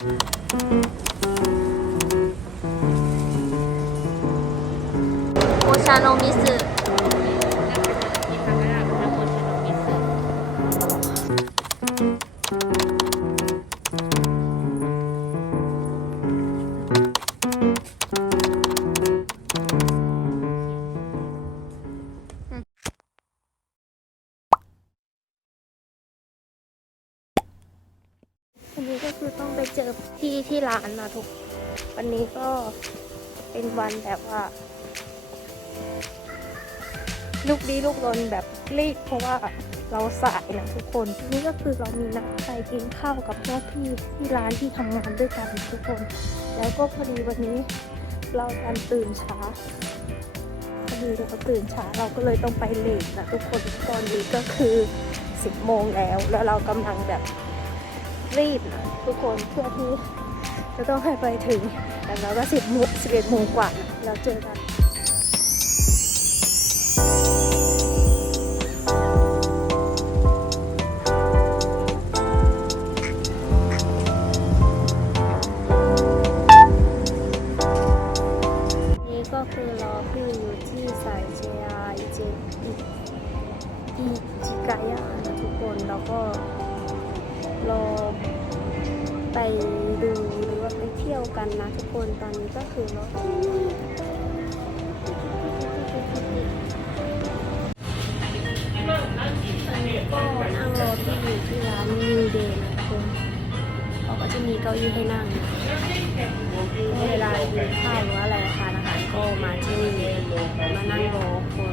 โอชาโนมิสึ พี่ที่ร้านนะทุก วันนี้ก็เป็นวันแบบว่า ลูกดีลูกลนแบบรีบเพราะว่าเราสายนะทุกคน นี่ก็คือเรามีนัดไปกินข้าวกับพวกพี่ที่ร้านที่ทำงานด้วยกันทุกคน แล้วก็พอดีวันนี้เราดันตื่นช้าพอดีเราตื่นช้าเราก็เลยต้องไปเลทนะทุกคนตอนนี้ก็คือสิบโมงแล้ว แล้วเรากำลังแบบรีบนะทุกคนเพื่อที่ จะต้องให้ไปถึงแต่เราก็สิบโมงสิบเอ็ดโมงกว่าแล้วเจอกัน เขาก็จะมีเก้าอี้ให้นั่งก็เวลากินข้าวหรือว่าอะไรทานอาหารก็มาที่นี่มานั่งรอคน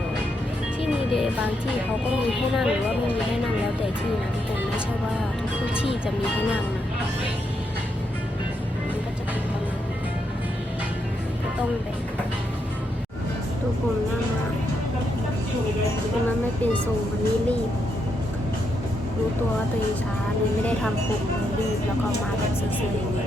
ที่นิวเดย์บางที่เขาก็มีให้นั่งหรือว่าไม่มีให้นั่งแล้วแต่ที่นะทุกคนไม่ใช่ว่าทุกที่จะมีให้นั่งนะมันก็จะเป็นประมาณก็ต้องแบ่งทุกคนนั่งละแต่มันไม่เป็นทรงวันนี้รีบ ตัวว่าตัวเองช้าเลยไม่ได้ทำผมเลยรีบแล้วก็มาแบบเสื่อๆอย่างนี้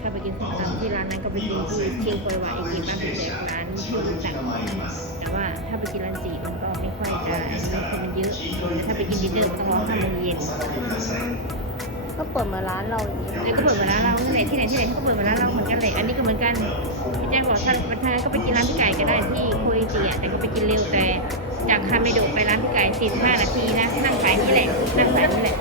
คถ้าไปกินส้มตำที่ร้านนั้นก็ไปกินที่ชิงโคยวาเอกิบ้านพี่แจ๊คร้านที่มันต่างแต่ว่าถ้าไปกินร้านจีมันก็ไม่ค่อยจะคนมันเยอะถ้าไปกินดินเนอร์ต้องรอห้าโมงเย็นก็เปิดมาร้านเราอย่างนี้แล้วก็เปิดมาร้านเราที่ไหนที่ไหนที่ไหนก็เปิดมาร้านเราเหมือนกันเลยอันนี้ก็เหมือนกันพี่แจ้งบอกถ้าถ้าก็ไปกินร้านพี่ไก่ก็ได้ที่โคอิจิอะแต่ก็ไปกินเร็วแต่จากคาเมโดไปร้านพี่ไก่45นาทีนะนั่งสายนี่แหละนั่งสายนี่แหละ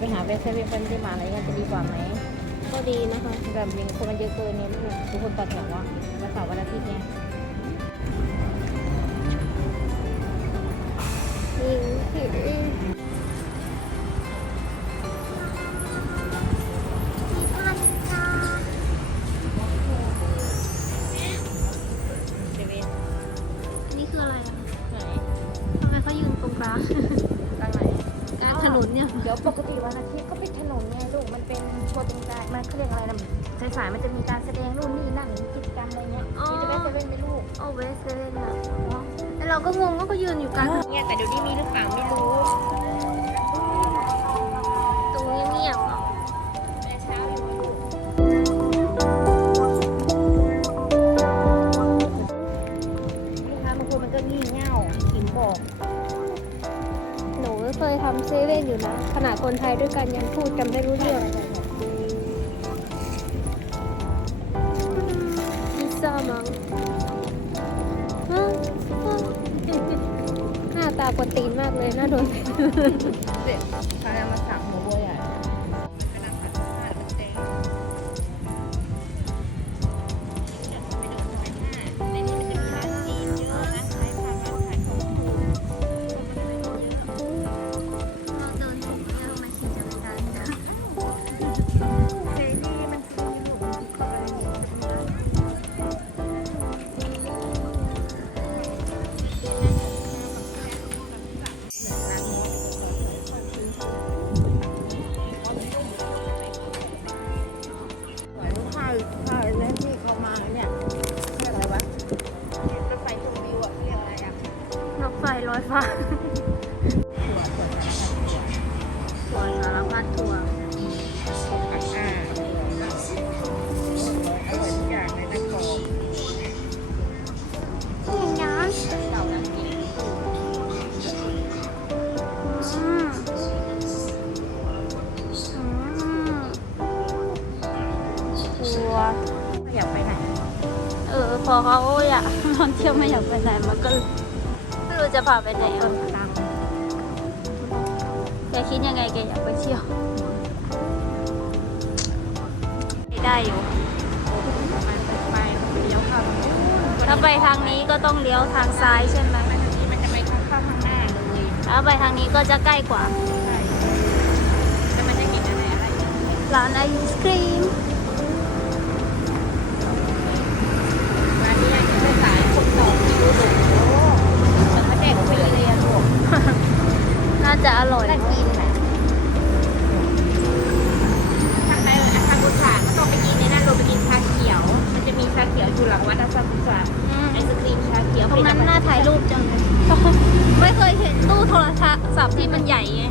ไปหาเป็นเซเว่นเป็นที่มาอะไรกันจะดีกว่าไหมก็ดีนะคะแบบมีคนมันเยอะเกินเนี่ยทุกคนต่อแถว่าวันเสาร์วันอาทิตย์เนี่ยยิงผิด ดคนไทยด้วยกันยังพูดกันไม่รู้เรื่องพิซซ่ามั้งฮะฮะหน้าตากวนตีนมากเลยน่าโดน จะพาไปไหนเออตังแกคิดยังไงแกอยากไปเที่ยวได้อยู่ ไปไปเลี้ยวเข้าถ้าไปทางนี้ก็ต้องเลี้ยวทางซ้ายใช่ไหมไปทางนี้มันจะไปเข้าข้างหน้าเลยถ้าไปทางนี้ก็จะใกล้กว่า ใช่แต่มันจะกินอะไรอะไรร้านไอศครีม ร้านนี้ยังจะสายคนต่อคิวหนูมันไม่ได้ไปเรียนหรอก น่าจะอร่อยน่ากินแหละทางในอาคารบุษราก็ต้องไปกินในนั้นเราไปกินชาเขียว มันจะมีชาเขียวอยู่หลังวัดอาซากุสะอืม ไอศครีมชาเขียวตรงนั้นน่าถ่ายรูปจังเลย ไม่เคยเห็นตู้โทรศัพท์ที่มันใหญ่ไง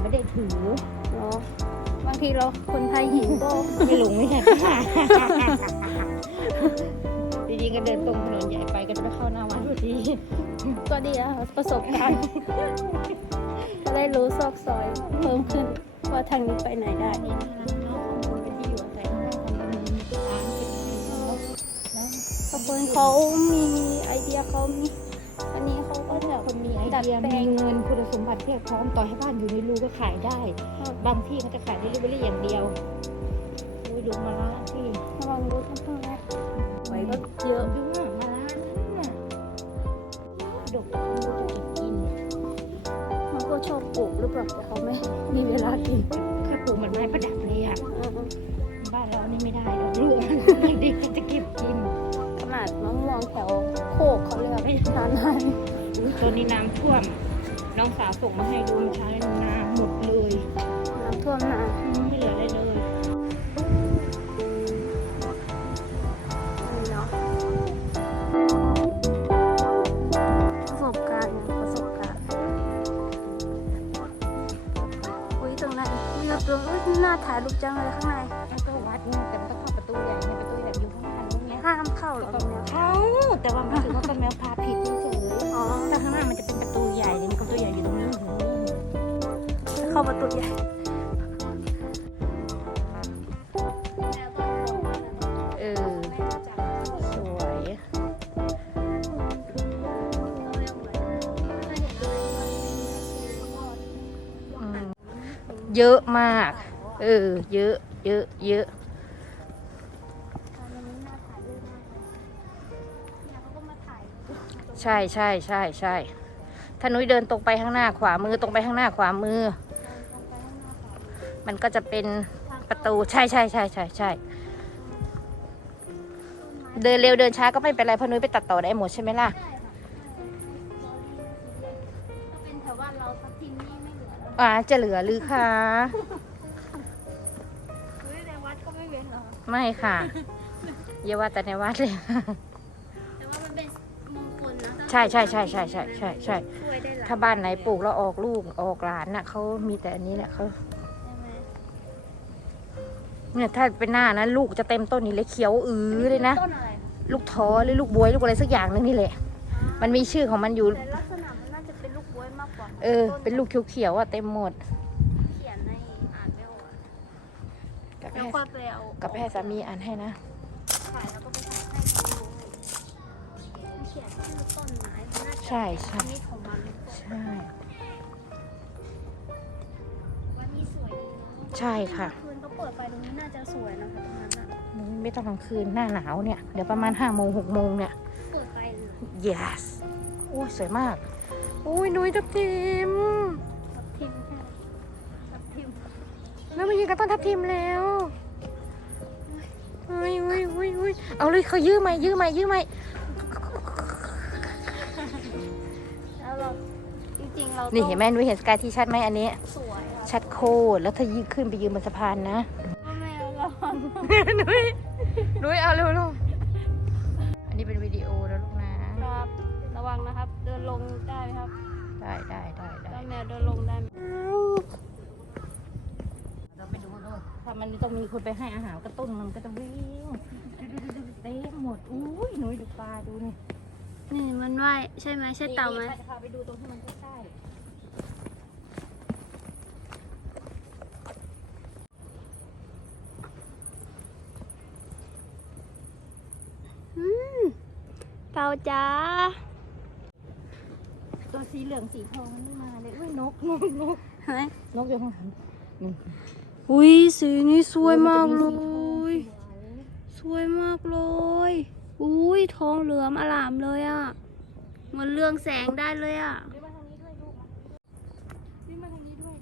ไม่ได้ถือเนาะบางทีเราคนไทยหญิงก็ไม่หลงไม่ใช่ดีๆก็เดินตรงถนนใหญ่ไปก็จะไปเข้าหน้าวัดพอดีก็ดีอะประสบการณ์จะได้รู้ซอกซอยเพิ่มขึ้นว่าทางนี้ไปไหนได้นี่นะน้องข้อมูลเป็นที่อยู่ทำเป็นร้านเป็นแล้วบางคนเขามีไอเดียเขามี จะคนมีไอดัดเดียแปลมีงเงินคุณสมบัติเพียบพร้อมต่อให้บ้านอยู่ในรูก็ขายได้ บางที่เขาจะขายเดลิเวอรี่อย่างเดียวดูดูมาละที่ระวังรถข้างหน้าไว้ก็เยอะดูว่ามาละนั่นน่ะดกเขาจะกินเขาก็ชอบปลูกหรือเปล่าแต่เขาไม่มีเวลากินแค่ปลูกเหมือนไม้ประดับเลยอะอืมบ้านเรานี่ไม่ได้หรอกลูกดีก็จะเก็บกินขนาดมะม่วงแถวโคกเขาเรียกว่าทานได้อุ๊ย ตัวนี้น้ำท่วม น้องสาวส่งมาให้ดูเช้าน้ำหมดเลย น้ำท่วมนาไม่เหลืออะไรเลยนี่เนาะประสบการณ์เนี่ยประสบการณ์อุ้ยตรงนั้นเลือกตรงอุ๊ยน่าถ่ายรูปจังเลยข้างในแล้วก็วัดเนี่ยแต่มันต้องเข้าประตูใหญ่เนี่ยประตูใหญ่อยู่ข้างหน้าตรงเนี้ยห้ามเข้าเหรอแต่ว่ามันถือว่าเป็นแมว เข้าประตูใหญ่ เออ สวย เยอะมาก เออ เยอะ เยอะ เยอะใช่ใช่ใช่ใช่ถ้านุ้ยเดินตรงไปข้างหน้าขวามือตรงไปข้างหน้าขวามือ มันก็จะเป็นประตูใช่ใช่ใช่ใช่ใช่เดินเร็วเดินช้าก็ไม่เป็นไรเพราะนุ้ยไปตัดต่อได้หมดใช่ไหมล่ะเป็นแถวบ้านเราทับทิมนี่ไม่เหลือแล้วอ่าจะเหลือหรือคะเฮ้ยในวัดก็ไม่เว้นเหรอไม่ค่ะอย่าว่าแต่ในวัดเลยแต่ว่ามันเป็นมงคลนะใช่ใช่ใช่ใช่ใช่ใช่ใช่ช่วยได้หลายถ้าบ้านไหนปลูกแล้วออกลูกออกหลานน่ะเขามีแต่อันนี้แหละเขาใช่ไหม เนี่ยถ้าเป็นหน้านะลูกจะเต็มต้นนี่เลยเขียวอื้อเลยนะ ต้นอะไรคะลูกท้อหรือลูกบวยลูกอะไรสักอย่างหนึงนี่แหละ มันมีชื่อของมันอยู่ แต่ลักษณะมันน่าจะเป็นลูกบ๊วยมากกว่าเออ เป็นลูกเขียวๆอะเต็มหมดเขียนในอ่านไม่ออกอะกลับไปแล้วให้ก็ไปเอากลับไปให้สามีอ่านให้นะถ่ายแล้วก็ไปถ่ายให้เขาดูมันเขียนชื่อต้นไม้มันน่าจะใช่ใช่ชนิดของมันใช่ วันนี้สวยดีนะ ใช่ค่ะ คืน เขาเปิดไฟตรงนี้น่าจะสวยนะคะตรงนั้นอะไม่ต้องกลางคืนหน้าหนาวเนี่ย เดี๋ยวประมาณห้าโมงหกโมงเนี่ย เปิดไฟเลย yes โอ้ยสวยมาก โอ้ยนุ้ยทับทิม ทับทิมใช่ทับทิมแล้วมายืนกับต้นทับทิมแล้วเฮ้ยเฮ้ยเฮ้ยเฮ้ยเอาเลยเขายื้อไหมยื้อไหมยื้อไหมแล้วเราจริงๆเรานี่เห็นไหมนุ้ยเห็นสกายที่ชัดไหมอันนี้ สวยอะชัด โคตรแล้วถ้ายืนขึ้นไปยืนบนสะพานนะแม่เรานุ้ยนุ้ยเอาเร็วลูกอันนี้เป็นวิดีโอแล้วลูกนะครับ ระวังนะครับ เดินลงได้ไหมครับ ได้ได้ได้ได้เจ้าแมวเดินลงได้ไหมเราไปดูดูถ้ามันต้องมีคนไปให้อาหารกระตุ้นมันก็จะวิ่งเต็มหมดอุ้ยนุ้ยดูปลาดูนี่นี่มันว่ายใช่ไหมใช่เต่าไหมนี่พาไปดูตรงที่มันใกล้ อืม เต่าจ้าๆตัวสีเหลืองสีทองมันไม่มาเลยอุ้ยนกนกนกเฮ้ยนกอยู่ข้างหลังนี่อุ้ยสีนี้สวยมากเลนจะมีสีทองยสวยมากเลย อุ้ยทองเหลือมอลามเลยอะ่ะเหมือนเรืองแสงได้เลยอะ่ะวิ่งมาทางนี้ด้วยลูกวิ่งมาทางนี้ด้วย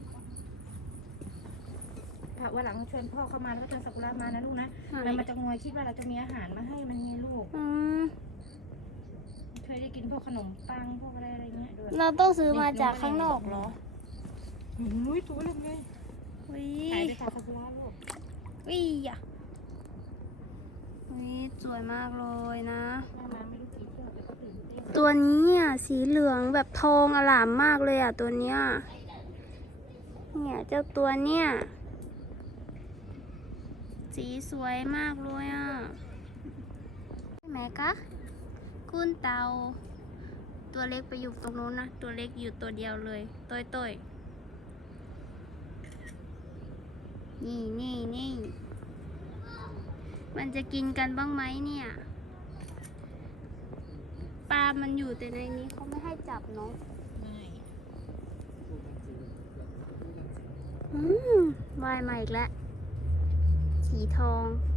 ค่ะวันหลังชวนพ่อเข้ามาแล้วก็ชวนสักุระมานะลูกนะอะไรแล้วมันจะงวยคิดว่าเราจะมีอาหารมาให้มันไงลูก อืม เคยได้กินพวกขนมปังพวกอะไรอะไรเงี้ยด้วยเราต้องซื้อมาจากข้างนอกเหรออุ้ยตัวเลยไงอุ้ยถ่ายไปฝากสักุระลูกอุ้ยอะอุ้ยสวยมากเลยนะแม่มาไม่รู้กี่เที่ยวแต่ก็ตื่นเต้นตัวนี้อะสีเหลืองแบบทองอลามมากเลยอะตัวเนี้ยเนี่ยเจ้าตัวเนี้ยสีสวยมากเลยอะใช่ไหมคะ คุณเตา ตัวเล็กไปอยู่ตรงนู้นนะ ตัวเล็กอยู่ตัวเดียวเลยต้อยต้อยๆนี่นี่นี่มันจะกินกันบ้างไหมเนี่ย ปลา มันอยู่แต่ในนี้เขาไม่ให้จับเนาะไม่อืมว่ายมาอีกแล้ว สีทองส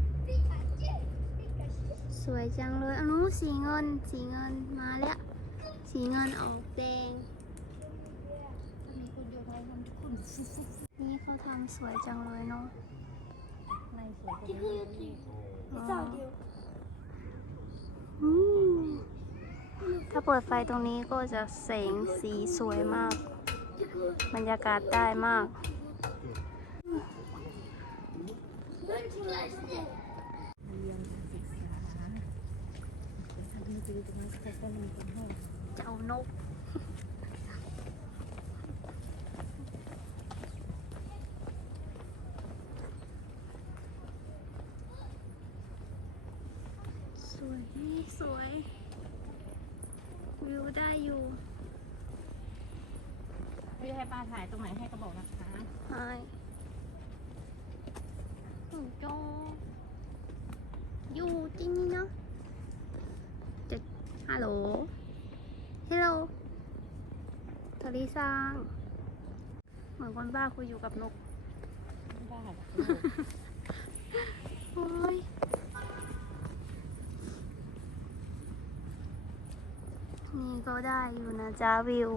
วยจังเลยอันนู้นสีเงิน สีเงินมาแล้ว สีเงินออกแดงมีคนโยนอะไรทำทุกคนนี่เขาทำสวยจังเลยเนาะในสวยกว่านี้อ๋ออืมถ้าเปิดไฟตรงนี้ก็จะแสงสีสวยมาก บรรยากาศได้มากเรียนศึกษาเดี๋ยวทำให้ดู ตรงนี้ใครก็มีคนให้เจ้านกสวยสวย วิวได้อยู่พี่ให้ป้าถ่ายตรงไหนให้ก็บอกนะคะใช่หนูจออยู่ที่นี่เนาะจะ ฮัลโหลฮัลโหลทะเลซาง เหมือนคนบ้าคุยอยู่กับนก บ้าโอ้ยนี่ก็ได้อยู่นะจ้าวิว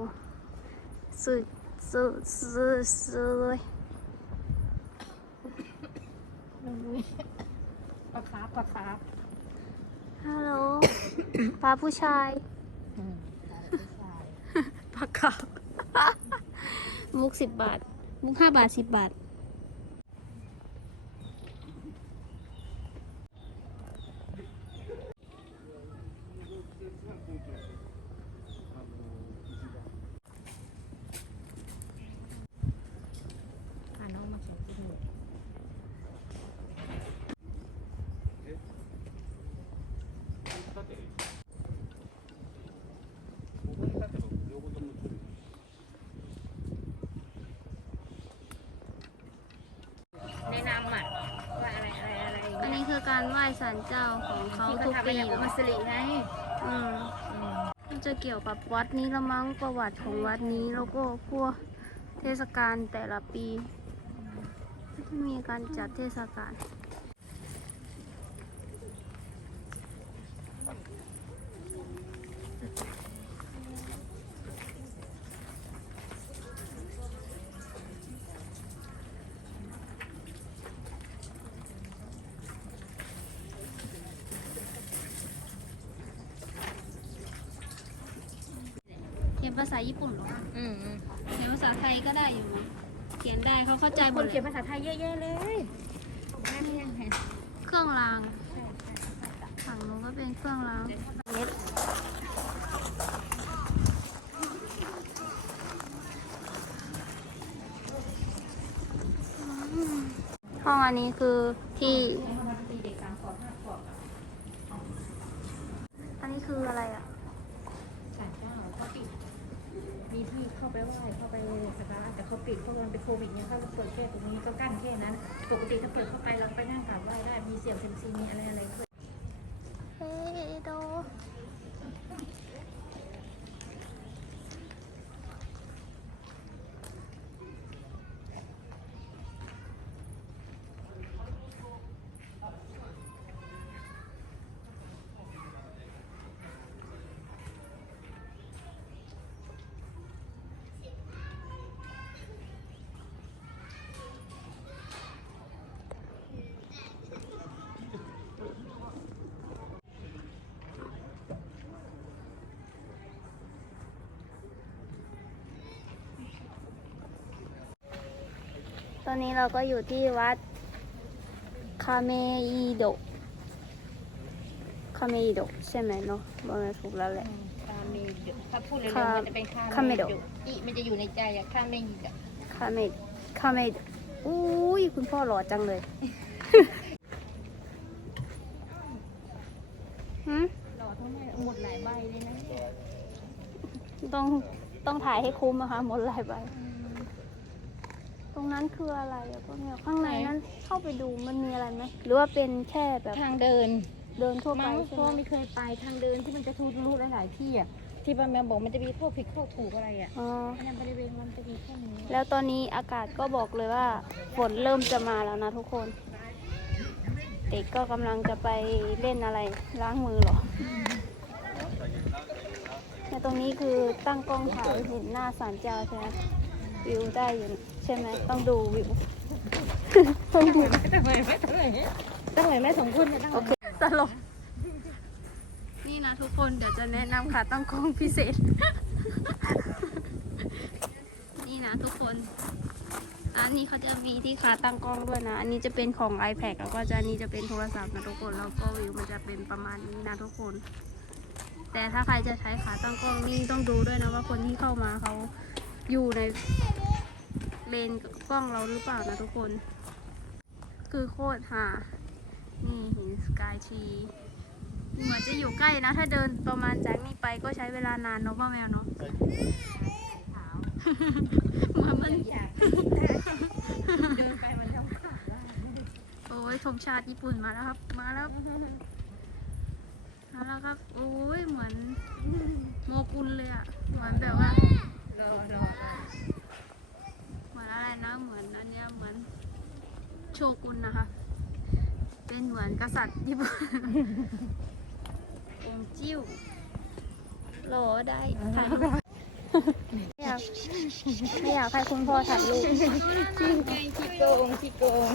สุดสุดสุดสุดเลยปลาคาร์ฟปลาคาร์ฟ ฮัลโหลปลาผู้ชายอืมปลาผู้ชายปลาขาวมุกสิบบาท มุกห้าบาทสิบบาท ปีเป็นอุมาสิริไงอืมอืมมันจะเกี่ยวกับวัดนี้ละมั้งประวัติของวัดนี้แล้วก็พวกเทศกาลแต่ละปี ก็จะมีการจัดเทศกาล เขีย นภาษาญี่ปุ่นเหรออืมอืมเขียนภาษาไทยก็ได้อยู่ เขียนได้เขาเข้าใจหคมนดเลเขียนยภาษาไทยเยอะแยะเลยแม่ไม่ยังเห็นเครื่องรางฝั่งนู้นก็เป็นเครื่องรางเน็ตห้องอันนี้คือที่ตีเด็กสามขวบห้าขวบอันนี้คืออะไรอะ ศาลเจ้าเขาปิด มีที่เข้าไปไหว้เข้าไปสักการะแต่เขาปิดเพราะมันเป็นโควิดเนี่ยเขาเปิดแค่ตรงนี้ก็กั้นแค่นั้น ปกติถ้าเปิดเข้าไปเราไปนั่งกราบไหว้ได้มีเสี่ยงเซมซีมีอะไรอะไรเปิด เฮ้โด ตอนนี้เราก็อยู่ที่วัดคาเมอิโดะคาเมอิโดะใช่ไหมเนาะบอกไม่ถูกแล้วแหละ คาเมดถ้าพูดเร็วคาๆมันจะเป็นคาคาเมเมโดดอีมันจะอยู่ในใจอะคาเมดอะคาเมดคาเมดอุ้ยคุณพ่อหล่อจังเลยหืมหล่อทั้งแม่หมดหลายใบเลยนะเนี่ยต้องต้องถ่ายให้คุ้มนะคะหมดหลายใบตรง นั้นคืออะไรอะพวกเนี้ยข้างในนั้นเข้าไปดูมันมีอะไรไหมหรือว่าเป็นแค่แบบทางเดินเดินทั่วไปมั้งใช่เพราะไหมไม่เคยไปทางเดินที่มันจะทูรูหลายๆที่อะที่ป้าแมวบอกมันจะมีพวกผิดพวกถูกอะไรอะอ๋ออันนั้นบริเวณมันจะมีแค่นี้แล้วตอนนี้อากาศก็บอกเลยว่าฝนเริ่มจะมาแล้วนะทุกคน เด็กก็กำลังจะไปเล่นอะไรล้างมือเหรอเนี่ยตรงนี้คือตั้งกล้องถ่ายเห็นหน้าศาลเจ้าใช่ไหมวิวได้อยู่ ใช่ไหมต้องดูวิวต้องดูตั้งไหนไม่ตั้งไหนตั้งไหนแม่สองคนเนี่ยตั้งไหโอนเคตลกนี่นะทุกคนเดี๋ยวจะแนะนำค่ะตั้งกล้องพิเศษ นี่นะทุกคนอันนี้เขาจะมีที่ขาตั้งกล้องด้วยนะ อันนี้จะเป็นของ iPad แล้วก็จะอันนี้จะเป็นโทรศัพท์นะทุกคน แล้วก็วิวมันจะเป็นประมาณนี้นะทุกคน แต่ถ้าใครจะใช้ขาตั้งกล้องนี่ต้องดูด้วยนะว่าคนที่เข้ามาเขาอยู่ใน เลนกล้องเราหรือเปล่านะทุกคน คือโคตรหานี่หินสกายทีเหมือนจะอยู่ใกล้นะ ถ้าเดินประมาณจากนี้ไปก็ใช้เวลานานเนาะพ่อแมวเนาะเหมือนมันอยากเดินไปมันต้องขาดว่าโอ้ยธงชาติญี่ปุ่นมาแล้วครับ มาแล้วมาแล้วครับ โอ้ยเหมือนโมกุลเลยอะเหมือนแบบว่ารอรอเหมือ นอะไรนะเหมือนอันเนี้ยเหมือนโชกุนนะคะ เป็นเหมือนกษัตริย์ญี่ปุ่นองค์จิ้วโหลได้ถ่ายรูปไม่อยากไม่อยากให้คุณพ่อถ่ายรูปขี้โกงขี้โกง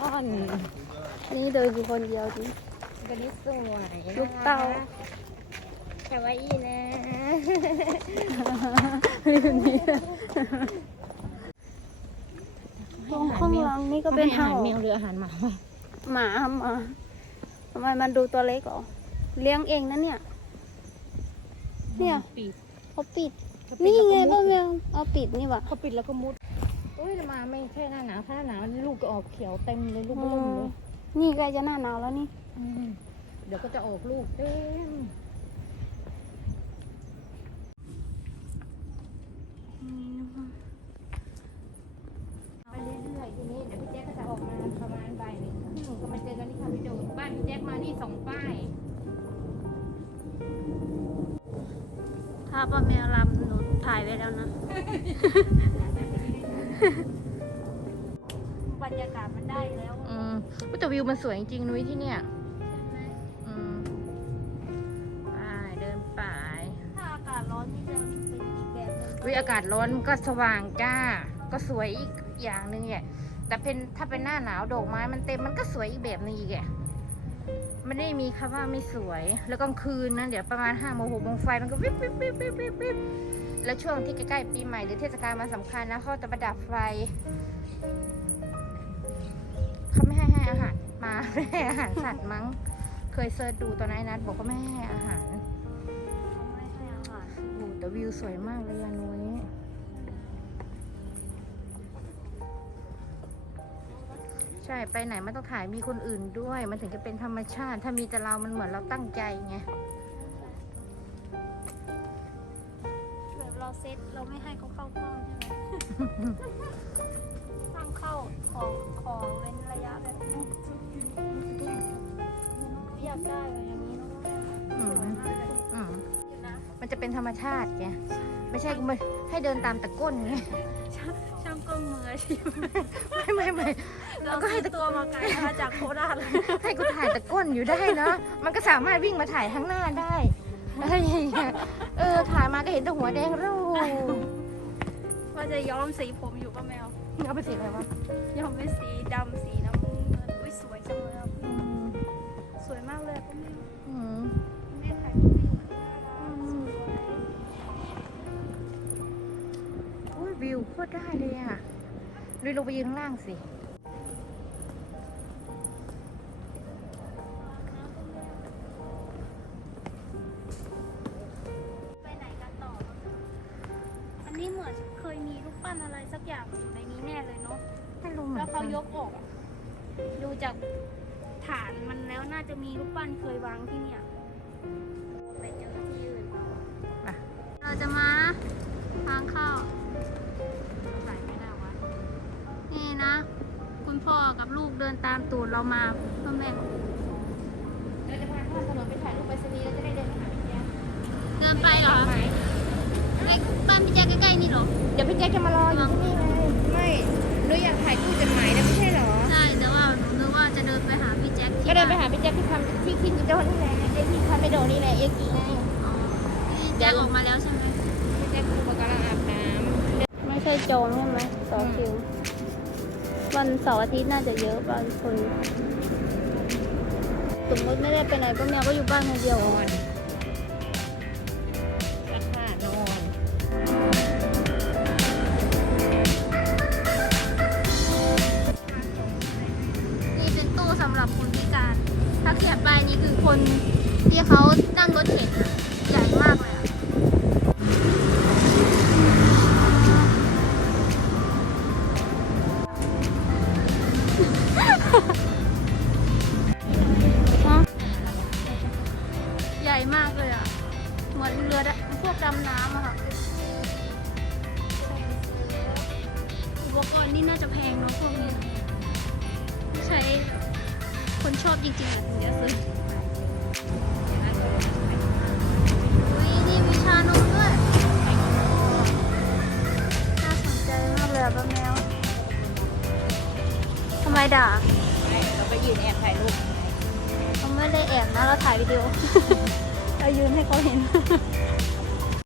อ้อนอันนี้เดินอยู่คนเดียวดิก็นี่สวยลูกเต้าคาวาอีนะ ตรงข้างหลังนี่ก็เป็นอาทาหางรออกแมวหรืออาหารหมาหมาหมาทำไมมันดูตัวเล็กเหรอเลี้ยงเองนะเนี่ย เนี่ยปิด เขาปิดนี่ไงพ่อแมวเอาปิดนี่หวะ เขาปิดแล้วก็มุดโอ้ยมาไม่แค่หน้าหนาวถ้าหน้าหนาวลูกก็ออกเขียวเต็มเลยลูกอืเริ่มมเลยนี่ใกล้จะหน้าหนาวแล้วนี่ อืมเดี๋ยวก็จะออกลูกเต็มไปเรื่อยๆทีนี้เดี๋ยวพี่แจ๊คก็จะออกมาประมาณบ่ายหนึ่งครึ่งก็มาเจอกันที่คาเฟ่โดดบ้านพี่แจ๊คมานี่สองป้ายถ้าพ่อแมวลำหนูถ่ายไว้แล้วนะ บรรยากาศมันได้แล้วอืมแต่วิวมันสวยจริงๆนุ้ยที่เนี่ยอืมไปเดินป่ายถ้าอากาศร้อนนี่จะเป็นอีกแบบหนึงวิอากาศร้อนก็สว่างจ้า ก็สวยอีก อย่างหนึ่งแหละแต่เป็นถ้าเป็นหน้าหนาวดอกไม้มันเต็มมันก็สวยอีกแบบหนึงอีกแหละไม่ได้มีคำว่าไม่สวย แล้วกลางคืนนะเดี๋ยวประมาณห้าโมงหกโมงไฟมันก็วิบวิบวิบวิบวิบวิบแล้วช่วงที่ใกล้ๆปีใหม่หรือเทศกาลมันสำคัญนะเขาจะประดับไฟเขาไม่ให้ให้อาหารหมาไม่ให้อาหารสัตว์มั้ง เคยเซิร์ชดูตอนนั้นนัดบอกว่าไม่ให้อาหารเขาไม่ให้อาหารโอ้แต่วิวสวยมากเลยอะนุ้ย ใช่ไปไหนมันต้องถ่ายมีคนอื่นด้วย มันถึงจะเป็นธรรมชาติ ถ้ามีแต่เรา มันเหมือนเราตั้งใจไงแบบเราเซตเราไม่ให้เขาเข้ากล้องใช่ไหมห้ามเข้าของของเว้นระยะแบบนี้อยากได้แบบอย่างนี้เนอะอืมสวยมากเลยอืมเดี๋ยวนะมันจะเป็นธรรมชาติไงไม่ใช่ไม่ให้เดินตามตะก้นไงช่างช่างกล้องมืออาชีพไม่ไม่ไม่เราก็ให้ตัวมาไกลนะคะจากโคราชเลยให้กูถ่ายตะก้นอยู่ได้เนาะมันก็สามารถวิ่งมาถ่ายข้างหน้าได้อะไรอย่างเงี้ยเออถ่ายมาก็เห็นแต่หัวแดงรูว่าจะย้อมสีผมอยู่ป้าแมวเอาไปสีอะไรวะย้อมเป็นสีดำสีน้ำเงินอุ้ยสวยจังเลยอะอืมสวยมากเลยป้าแมวอืมแม่ถ่ายรูปให้ดูน่ารักสวยโอ้ยวิวโคตรได้เลยอะ ลุยลงไปยืนข้างล่างสิ เรามาพ่อแม่เราจะพาข้ามถนนไปถ่ายรูปไปสนีย์เราจะได้เดินไปหาพี่แจ๊คเดินไปเหรอไอ้บ้านพี่แจ๊คใกล้ๆนี่เหรอ เดี๋ยวพี่แจ๊คจะมารออยู่ที่นี่ไงไม่หนูอยากถ่ายคู่จดหมายนะไม่ใช่เหรอ ใช่แต่ว่าหนูนึกว่าจะเดินไปหาพี่แจ๊คที่ก็เดินไปบ้าหาพี่แจ๊คที่ทำที่คินจิโดนี่แหละไอ้ที่คาเมโดนี่แหละเอกิไงอ๋อพี่แจ๊คออกมาแล้วใช่ไหมพี่แจ๊คคือปกำลังอาบน้ไม่ใช่โจมใช่ไหมสองคิว วันเสาร์อาทิตย์น่าจะเยอะบางคนสมมติไม่ได้ไปไหนป้าแมวก็อยู่บ้านคนเดียวำนอนราคานอนนี่เป็นตู้สำหรับคนพิการ ถ้าเขียนไปนี่คือคนที่เขานั่งรถเข็น